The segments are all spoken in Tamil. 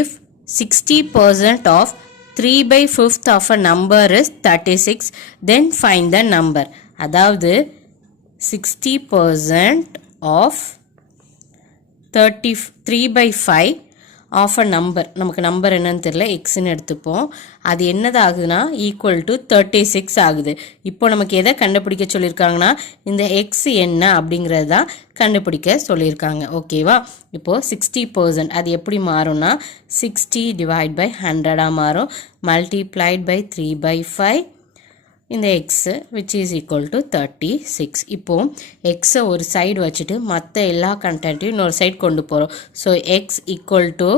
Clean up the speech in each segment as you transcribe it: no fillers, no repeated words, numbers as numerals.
if 60% of 3/5 of a number is 36, then find the number. அதாவது 60% of 3/5 of a number, நமக்கு நம்பர் என்னன்னு தெரியல, எக்ஸ்ன்னு எடுத்துப்போம். அது என்னது ஆகுதுன்னா ஈக்குவல் டு 36 ஆகுது. இப்போ நமக்கு எதை கண்டுபிடிக்க சொல்லியிருக்காங்கன்னா இந்த எக்ஸ் என்ன அப்படிங்கிறது தான் கண்டுபிடிக்க சொல்லியிருக்காங்க. ஓகேவா? இப்போது 60% அது எப்படி மாறும்னா 60 டிவைட் பை 100 மாறும், மல்டிப்ளைட் பை 3/5 இந்த x which is equal to 36. இப்போது எக்ஸை ஒரு சைடு வச்சுட்டு மற்ற எல்லா கண்டென்ட்டையும் இன்னொரு சைடு கொண்டு போகிறோம். So X equal to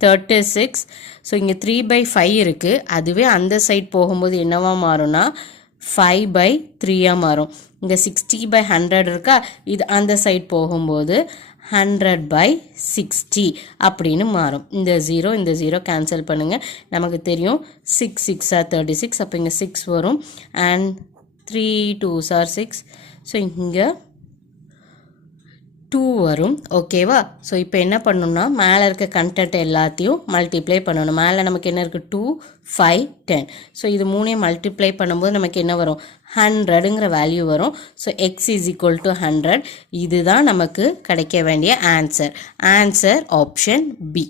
36. So இங்கே 3/5 இருக்குது, அதுவே அந்த சைடு போகும்போது என்னவா மாறும்னா 5/3 மாறும். இங்கே 60/100 இருக்கா, இது அந்த சைடு போகும்போது 100/60 அப்படின்னு மாறும். இந்த 0 கேன்சல் பண்ணுங்கள். நமக்கு தெரியும் 6 6 36, அப்போ இங்கே 6 வரும் அண்ட் 3 2s 6. ஸோ இங்கே 2 வரும். ஓகேவா? ஸோ இப்போ என்ன பண்ணணும்னா மேலே இருக்க கண்டென்ட் எல்லாத்தையும் மல்டிப்ளை பண்ணணும். மேலே நமக்கு என்ன இருக்குது 2 5 10. ஸோ இது மூணையும் மல்டிப்ளை பண்ணும்போது நமக்கு என்ன வரும் 100ங்கிற வேல்யூ வரும். So X is equal to 100. இதுதான் நமக்கு கிடைக்க வேண்டிய ஆன்சர். Answer option B.